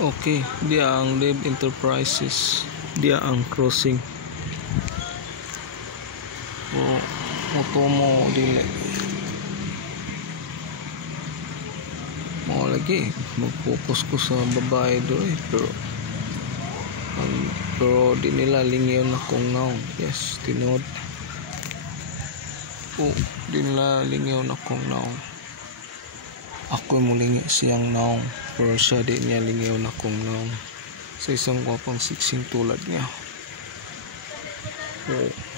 Okay, dia ang Live Enterprises, dia ang crossing. Moto mo dili. Mo lagi mag-focus ko sa babae do pero di nila lingayon akong naong. Yes, tinod. Di nila lingayon akong naong. Ako mo lingi siyang naong, pero siya di niya lingayon akong naong. Sa isang gwapang siksing tulad niya.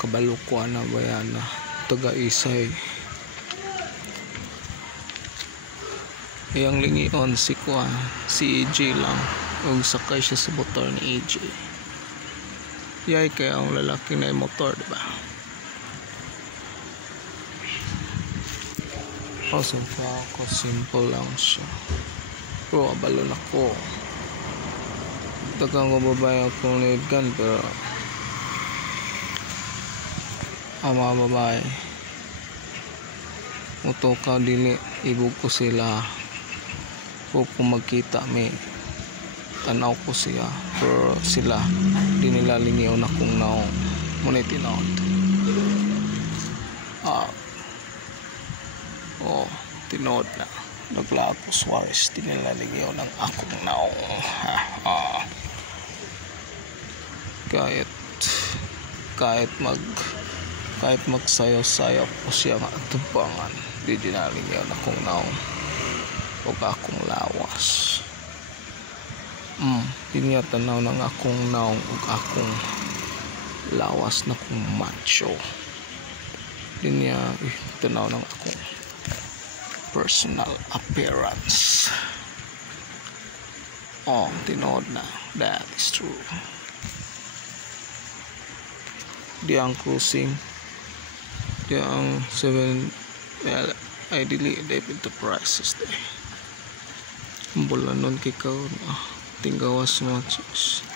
Kabalo ko na bayana, taga-isay. Iyang lingiyon si AJ lang. Huwag sakay siya sa motor ni AJ. Yay kaya ang lalaki na yung motor, diba? Simple lang siya. Pero abalo na ko. Tagang ko babae akong nidgan, pero ang mga babae muto ka dili, ibog ko sila. Kung magkita may tanaw ko siya, pero sila di nila lingaw na kung naong muna tinawad. Tinod na naglago Suarez, di nila lingaw ng akong naong. kahit magsayaw-sayaw ko siya nga atubangan, di dinalingaw na kung naong o akong lawas. Di niya tanaw ng akong naong o akong lawas na kong macho. Di niya tanaw ng akong personal appearance. Tinod na. That is true. Di ang cruising, di ang 7, I delete Live Enterprises day. Bulan nun kikaw na tinggawas mga chicks.